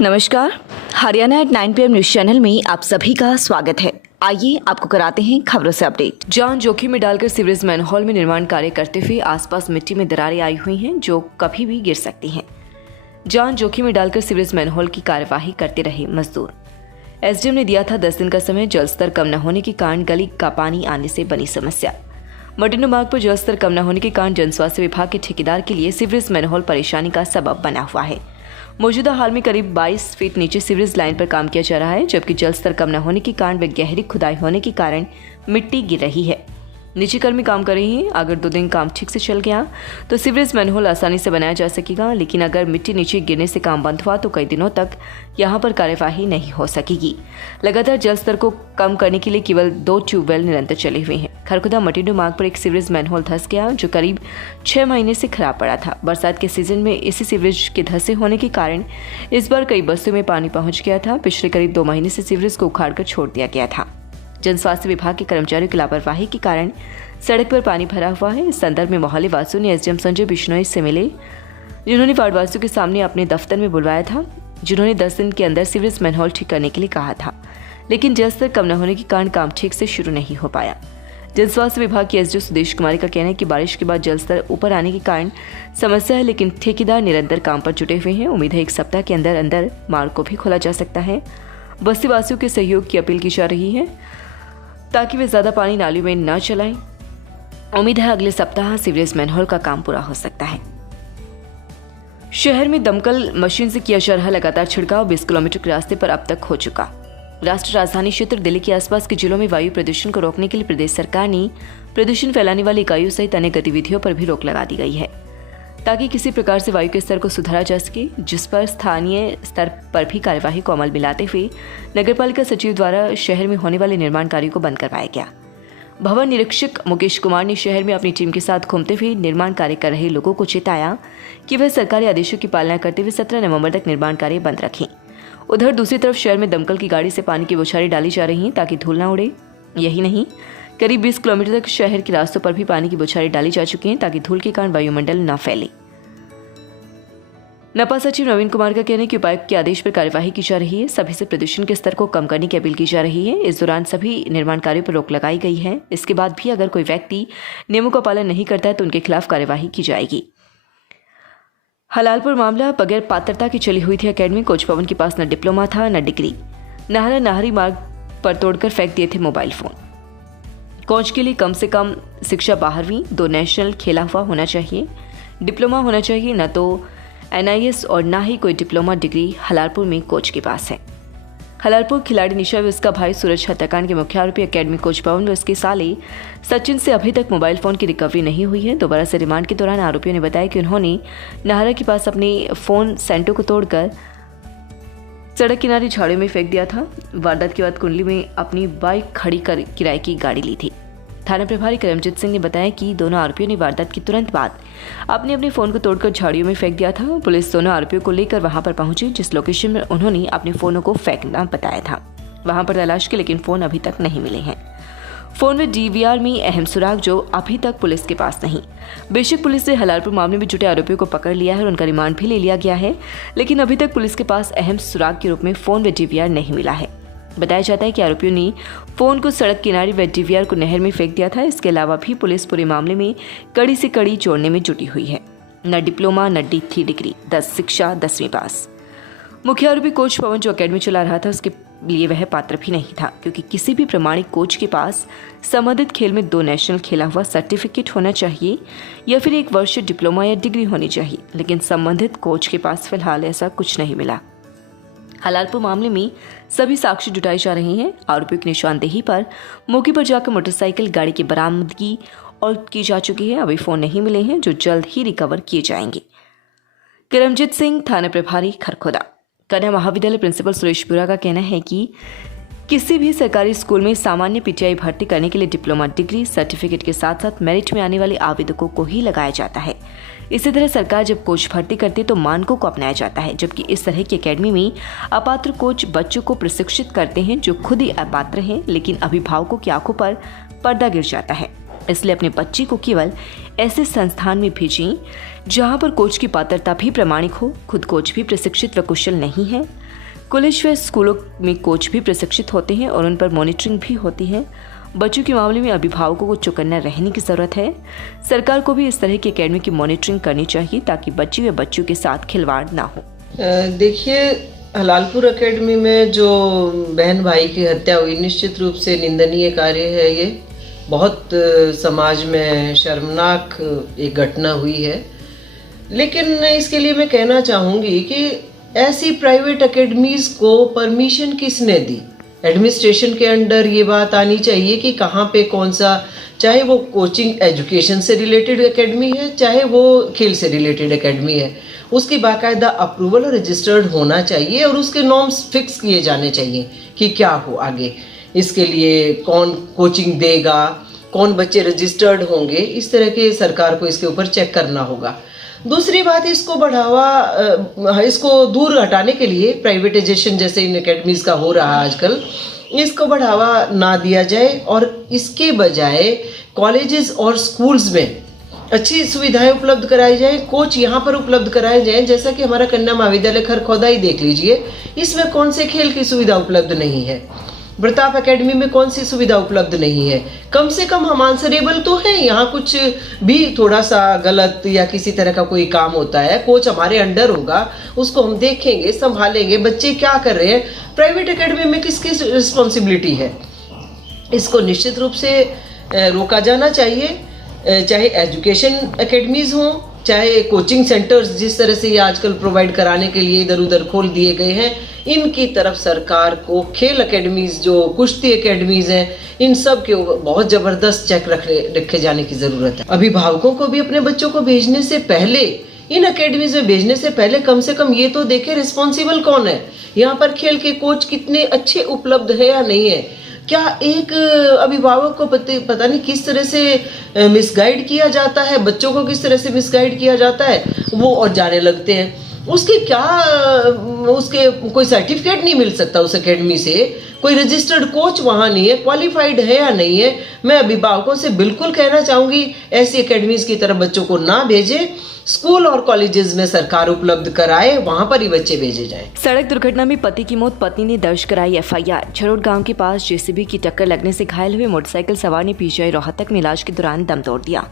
नमस्कार, Haryana eight 9 PM news channel में आप सभी का स्वागत है। आइए आपको कराते हैं खबरों से अपडेट। जान जोखिम में डालकर सीवरेज मैनहोल में निर्माण कार्य करते हुए आसपास मिट्टी में दरारें आई हुई हैं जो कभी भी गिर सकती हैं। जान जोखिम में डालकर सीवरेज मैनहोल की कार्यवाही करते रहे मजदूर। एसडीएम ने दिया था 10 दिन का समय। जल स्तर कम न होने के कारण गली का पानी आने से बनी समस्या। मटिंडो मार्ग पर जल स्तर कम न होने के कारण जन स्वास्थ्य विभाग के ठेकेदार के लिए सीवरेज मैनहोल परेशानी का सबब बना हुआ है। मौजूदा हाल में करीब 22 फीट नीचे सीवरेज लाइन पर काम किया जा रहा है, जबकि जल स्तर कम न होने के कारण व गहरी खुदाई होने के कारण मिट्टी गिर रही है। नीचे कर्मी काम कर रही हैं। अगर 2 दिन काम ठीक से चल गया तो सीवरेज मैनहोल आसानी से बनाया जा सकेगा, लेकिन अगर मिट्टी नीचे गिरने से काम बंद हुआ तो कई दिनों तक यहाँ पर कार्यवाही नहीं हो सकेगी। लगातार जल स्तर को कम करने के लिए केवल 2 ट्यूबवेल निरंतर चले हुए हैं। खरखुदा मटिंडो मार्ग पर एक सीवरेज मैनहोल धंस गया जो करीब 6 महीने से खराब पड़ा था। बरसात के सीजन में इसी सीवरेज के धंसे होने के कारण इस बार कई बस्तियों में पानी पहुंच गया था। पिछले करीब 2 महीने से सीवरेज को उखाड़कर छोड़ दिया गया था। जन स्वास्थ्य विभाग के कर्मचारियों की लापरवाही के कारण सड़क पर पानी भरा हुआ है। इस संदर्भ में मोहल्ले वासियों ने एसडीएम संजय बिश्नोई से मिले, जिन्होंने वार्ड वासियों के सामने अपने दफ्तर में बुलवाया था, जिन्होंने 10 दिन के अंदर सीवरेज मैनहोल ठीक करने के लिए कहा था, लेकिन जल स्तर कम न होने के कारण काम ठीक से शुरू नहीं हो पाया। जन स्वास्थ्य विभाग के एसडीओ सुदेश कुमारी का कहना है कि बारिश के बाद जल स्तर ऊपर आने के कारण समस्या है, लेकिन ठेकेदार निरंतर काम पर जुटे हुए हैं। उम्मीद है 1 सप्ताह के अंदर अंदर मार्ग को भी खोला जा सकता है। बस्ती वासियों के सहयोग की अपील की जा रही है ताकि वे ज्यादा पानी नालियों में न चलाएं। उम्मीद है अगले सप्ताह सीवरेज मैनहोल का काम पूरा हो सकता है। शहर में दमकल मशीन से किया जा रहा लगातार छिड़काव 20 किलोमीटर के रास्ते पर अब तक हो चुका। राष्ट्रीय राजधानी क्षेत्र दिल्ली के आसपास के जिलों में वायु प्रदूषण को रोकने के लिए प्रदेश सरकार ने प्रदूषण फैलाने वाली इकाइयों सहित अन्य गतिविधियों पर भी रोक लगा दी गई है, ताकि किसी प्रकार से वायु के स्तर को सुधारा जा सके, जिस पर स्थानीय स्तर पर भी कार्यवाही को अमल में लाते हुए नगरपालिका सचिव द्वारा शहर में होने वाले निर्माण कार्यों को बंद करवाया गया। भवन निरीक्षक मुकेश कुमार ने शहर में अपनी टीम के साथ घूमते हुए निर्माण कार्य कर रहे लोगों को चेताया कि वह सरकारी आदेशों की पालना करते हुए 17 नवंबर तक निर्माण कार्य बंद रखें। उधर दूसरी तरफ शहर में दमकल की गाड़ी से पानी की बौछारें डाली जा रही हैं ताकि धूल न उड़े। यही नहीं, करीब 20 किलोमीटर तक शहर के रास्तों पर भी पानी की बौछारें डाली जा चुकी हैं ताकि धूल के कारण वायुमंडल न फैले। नपा सचिव नवीन कुमार का कहना है कि उपायुक्त के आदेश पर कार्यवाही की जा रही है। सभी से प्रदूषण के स्तर को कम करने की अपील की जा रही है। इस दौरान सभी निर्माण कार्यों पर रोक लगाई गई है। इसके बाद भी अगर कोई व्यक्ति नियमों का पालन नहीं करता है तो उनके खिलाफ कार्यवाही की जाएगी। हलालपुर मामला बगैर पात्रता की चली हुई थी एकेडमी। कोच भवन के पास न डिप्लोमा था न डिग्री। नाहरा नाहरी मार्ग पर तोड़कर फेंक दिए थे मोबाइल फोन। कोच के लिए कम से कम शिक्षा 12वीं, 2 नेशनल खेला हुआ होना चाहिए, डिप्लोमा होना चाहिए, न तो NIS और ना ही कोई डिप्लोमा डिग्री हलालपुर में कोच के पास है। हलालपुर खिलाड़ी निशा व उसका भाई सूरज हत्याकांड के मुख्य आरोपी एकेडमी कोच भवन व उसके साले सचिन से अभी तक मोबाइल फोन की रिकवरी नहीं हुई है। दोबारा से रिमांड के दौरान आरोपियों ने बताया कि उन्होंने नाहरा के पास अपने फोन सेंटो को तोड़कर सड़क किनारे झाड़ियों में फेंक दिया था। वारदात के बाद कुंडली में अपनी बाइक खड़ी कर किराए की गाड़ी ली थी। थाना प्रभारी करमजीत सिंह ने बताया कि दोनों आरोपियों ने वारदात की तुरंत बाद अपने फोन को तोड़कर झाड़ियों में फेंक दिया था। पुलिस दोनों आरोपियों को लेकर वहां पर पहुंची, जिस लोकेशन में उन्होंने अपने फोनों को फेंकना बताया था। वहां पर तलाश की, लेकिन फोन अभी तक नहीं मिले हैं। फोन में DVR में अहम सुराग जो अभी तक पुलिस के पास नहीं। बेशक पुलिस ने हलालपुर मामले में जुटे आरोपियों को पकड़ लिया है और उनका रिमांड भी ले लिया गया है, लेकिन अभी तक पुलिस के पास अहम सुराग के रूप में फोन व DVR नहीं मिला है। बताया जाता है कि आरोपियों ने फोन को सड़क किनारे व DVR को नहर में फेंक दिया था। इसके अलावा भी पुलिस पूरे मामले में कड़ी से कड़ी जोड़ने में जुटी हुई है। न डिप्लोमा न थी डिग्री, 10 शिक्षा 10वीं पास। मुख्य आरोपी कोच भवन जो एकेडमी चला रहा था उसके लिए वह पात्र भी नहीं था, क्योंकि किसी भी प्रमाणिक कोच के पास संबंधित खेल में 2 नेशनल खेला हुआ सर्टिफिकेट होना चाहिए या फिर 1 वर्ष डिप्लोमा या डिग्री होनी चाहिए, लेकिन संबंधित कोच के पास फिलहाल ऐसा कुछ नहीं मिला। हलालपुर मामले में सभी साक्ष्य जुटाए जा रहे हैं। आरोपियों की निशानदेही पर मौके पर जाकर मोटरसाइकिल गाड़ी की बरामदगी और की जा चुकी है। अभी फोन नहीं मिले हैं जो जल्द ही रिकवर किए जाएंगे। करमजीत सिंह, थाना प्रभारी खरखोदा। कन्या महाविद्यालय प्रिंसिपल सुरेश बुरा का कहना है कि किसी भी सरकारी स्कूल में सामान्य PTI भर्ती करने के लिए डिप्लोमा डिग्री सर्टिफिकेट के साथ साथ मेरिट में आने वाले आवेदकों को ही लगाया जाता है। इसी तरह सरकार जब कोच भर्ती करती है तो मानकों को अपनाया जाता है, जबकि इस तरह की एकेडमी में अपात्र कोच बच्चों को प्रशिक्षित करते हैं जो खुद ही अपात्र हैं, लेकिन अभिभावकों की आंखों पर पर्दा गिर जाता है। इसलिए अपने बच्चे को केवल ऐसे संस्थान में भेजें जहां पर कोच की पात्रता भी प्रामाणिक हो। खुद कोच भी प्रशिक्षित व कुशल नहीं है। कॉलेज व स्कूलों में कोच भी प्रशिक्षित होते हैं और उन पर मॉनिटरिंग भी होती है। बच्चों के मामले में अभिभावकों को चौकन्ना रहने की ज़रूरत है। सरकार को भी इस तरह की एकेडमी की मॉनिटरिंग करनी चाहिए ताकि बच्चे व बच्चों के साथ खिलवाड़ ना हो। देखिए, हलालपुर एकेडमी में जो बहन भाई की हत्या हुई, निश्चित रूप से निंदनीय कार्य है। ये बहुत समाज में शर्मनाक एक घटना हुई है। लेकिन इसके लिए मैं कहना चाहूँगी कि ऐसी प्राइवेट एकेडमीज़ को परमिशन किसने दी? एडमिनिस्ट्रेशन के अंडर ये बात आनी चाहिए कि कहाँ पे कौन सा, चाहे वो कोचिंग एजुकेशन से रिलेटेड एकेडमी है, चाहे वो खेल से रिलेटेड एकेडमी है, उसकी बाकायदा अप्रूवल और रजिस्टर्ड होना चाहिए और उसके नॉर्म्स फिक्स किए जाने चाहिए कि क्या हो आगे। इसके लिए कौन कोचिंग देगा, कौन बच्चे रजिस्टर्ड होंगे, इस तरह के सरकार को इसके ऊपर चेक करना होगा। दूसरी बात, इसको दूर हटाने के लिए प्राइवेटाइजेशन जैसे इन एकेडमीज का हो रहा है आजकल, इसको बढ़ावा ना दिया जाए और इसके बजाय कॉलेजेस और स्कूल्स में अच्छी सुविधाएं उपलब्ध कराई जाए, कोच यहाँ पर उपलब्ध कराए जाए। जैसा कि हमारा कन्या महाविद्यालय खरखौदा ही देख लीजिए, इसमें कौन से खेल की सुविधा उपलब्ध नहीं है। प्रताप एकेडमी में कौन सी सुविधा उपलब्ध नहीं है। कम से कम हम आंसरेबल तो हैं। यहाँ कुछ भी थोड़ा सा गलत या किसी तरह का कोई काम होता है, कोच हमारे अंडर होगा, उसको हम देखेंगे, संभालेंगे। बच्चे क्या कर रहे हैं, प्राइवेट एकेडमी में किसकी रिस्पॉन्सिबिलिटी है, इसको निश्चित रूप से रोका जाना चाहिए। चाहे एजुकेशन एकेडमीज हों, चाहे कोचिंग सेंटर्स जिस तरह से ये आजकल प्रोवाइड कराने के लिए इधर उधर खोल दिए गए हैं, इनकी तरफ सरकार को खेल एकेडमीज, जो कुश्ती एकेडमीज हैं, इन सब के बहुत ज़बरदस्त चेक रखे जाने की ज़रूरत है। अभिभावकों को भी अपने बच्चों को भेजने से पहले, इन एकेडमीज में भेजने से पहले कम से कम ये तो देखें रिस्पॉन्सिबल कौन है, यहाँ पर खेल के कोच कितने अच्छे उपलब्ध है या नहीं है। क्या एक अभिभावक को पता नहीं किस तरह से मिसगाइड किया जाता है, बच्चों को किस तरह से मिसगाइड किया जाता है, वो और जाने लगते हैं। उसके कोई सर्टिफिकेट नहीं मिल सकता उस एकेडमी से, कोई रजिस्टर्ड कोच वहाँ नहीं है, क्वालिफाइड है या नहीं है। मैं अभिभावकों से बिल्कुल कहना चाहूँगी ऐसी एकेडमीज की तरफ बच्चों को ना भेजें। स्कूल और कॉलेजेस में सरकार उपलब्ध कराए, वहां पर ही बच्चे भेजे जाएं। सड़क दुर्घटना में पति की मौत, पत्नी ने दर्ज कराई एफआईआर। झरोट गांव के पास जेसीबी की टक्कर लगने से घायल हुए मोटरसाइकिल सवार ने पीजीआई रोहतक में इलाज के दौरान दम तोड़ दिया।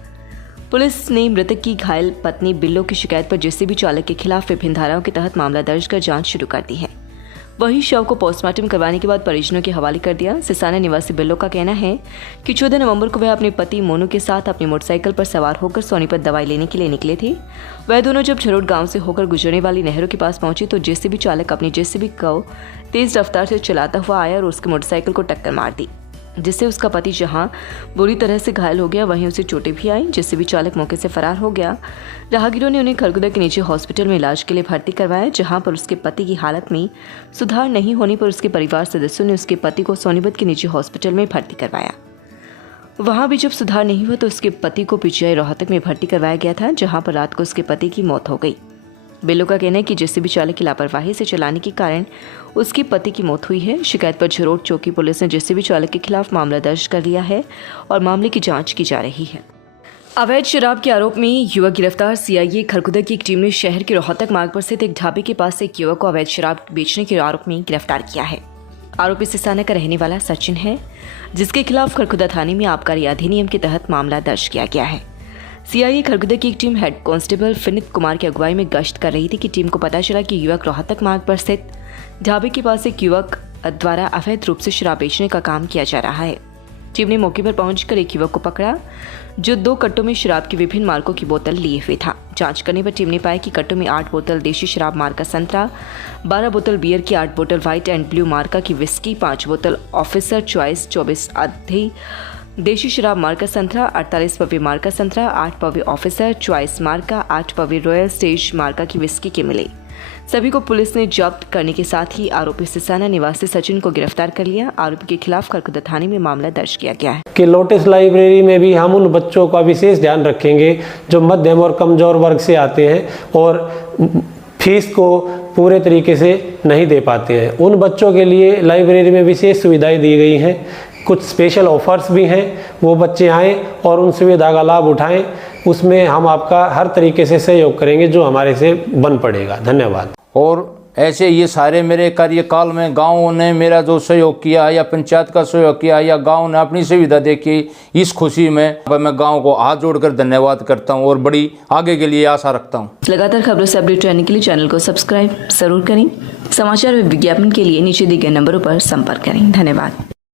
पुलिस ने मृतक की घायल पत्नी बिल्लो की शिकायत पर जेसीबी चालक के खिलाफ विभिन्न धाराओं के तहत मामला दर्ज कर जांच शुरू कर दी है। वही शव को पोस्टमार्टम करवाने के बाद परिजनों के हवाले कर दिया। सिसाना निवासी बिल्लो का कहना है कि 14 नवंबर को वह अपने पति मोनू के साथ अपनी मोटरसाइकिल पर सवार होकर सोनीपत दवाई लेने के लिए निकले थे। वह दोनों जब झरोट गांव से होकर गुजरने वाली नहरों के पास पहुंचे तो जेसीबी चालक अपनी जेसीबी को तेज रफ्तार से चलाता हुआ आया और उसकी मोटरसाइकिल को टक्कर मार दी, जिससे उसका पति जहां बुरी तरह से घायल हो गया, वहीं उसे चोटें भी आईं। जेसीबी चालक मौके से फरार हो गया। राहगीरों ने उन्हें खरगोदा के निजी हॉस्पिटल में इलाज के लिए भर्ती करवाया, जहां पर उसके पति की हालत में सुधार नहीं होने पर उसके परिवार सदस्यों ने उसके पति को सोनीपत के निजी हॉस्पिटल में भर्ती करवाया। वहां भी जब सुधार नहीं हुआ तो उसके पति को पीजीआई रोहतक में भर्ती करवाया गया था, जहां पर रात को उसके पति की मौत हो गई। बिल्लो का कहना है कि जेसीबी चालक की लापरवाही से चलाने के कारण उसके पति की मौत हुई है। शिकायत पर झरोट चौकी पुलिस ने जेसीबी चालक के खिलाफ मामला दर्ज कर लिया है और मामले की जांच की जा रही है। अवैध शराब के आरोप में युवक गिरफ्तार। सीआईए खरगोदा की एक टीम ने शहर के रोहतक मार्ग पर स्थित एक ढाबे के पास से एक युवक को अवैध शराब बेचने के आरोप में गिरफ्तार किया है। आरोपी सिसाना का रहने वाला सचिन है, जिसके खिलाफ खरगोदा थाने में आबकारी अधिनियम के तहत मामला दर्ज किया गया है। सीआईए खरगोदा की एक टीम हेड कांस्टेबल फिनित कुमार की अगुवाई में गश्त कर रही थी कि टीम को पता चला कि युवक रोहतक मार्ग पर स्थित ढाबे के पास एक युवक द्वारा अवैध रूप से शराब बेचने का काम किया जा रहा है। टीम ने मौके पर पहुंचकर एक युवक को पकड़ा, जो 2 कट्टों में शराब की विभिन्न मार्कों की बोतल लिए हुए था। जांच करने पर टीम ने पाया कि कट्टों में 8 बोतल देशी शराब मार्का संतरा, 12 बोतल बियर की, 8 बोतल व्हाइट एंड ब्लू मार्का की विस्की, 5 बोतल ऑफिसर चॉइस, 24 आधी देशी शराब मार्का संतरा, 48 पवे मार्का संतरा, 8 पवे ऑफिसर चॉइस मार्का, 8 पवे रॉयल स्टेज मार्का की विस्की के मिले। सभी को पुलिस ने जब्त करने के साथ ही आरोपी सिसाना निवासी सचिन को गिरफ्तार कर लिया। आरोपी के खिलाफ खरगोदा थाने में मामला दर्ज किया गया है। कि लोटस लाइब्रेरी में भी हम उन बच्चों का विशेष ध्यान रखेंगे जो मध्यम और कमजोर वर्ग से आते हैं और फीस को पूरे तरीके से नहीं दे पाते हैं। उन बच्चों के लिए लाइब्रेरी में विशेष सुविधाएं दी गई हैं कुछ स्पेशल ऑफर्स भी हैं, वो बच्चे आएँ और उन सुविधा का लाभ उठाएं। उसमें हम आपका हर तरीके से सहयोग करेंगे जो हमारे से बन पड़ेगा। धन्यवाद। और ऐसे ये सारे मेरे कार्यकाल में गाँव ने मेरा जो सहयोग किया या पंचायत का सहयोग किया या गाँव ने अपनी सुविधा देखी, इस खुशी में मैं गाँव को हाथ जोड़कर धन्यवाद करता हूँ और बड़ी आगे के लिए आशा रखता हूँ। लगातार खबरों से अपडेट रहने के लिए चैनल को सब्सक्राइब जरूर करें। समाचार व विज्ञापन के लिए नीचे दिए गए नंबरों पर संपर्क करें। धन्यवाद।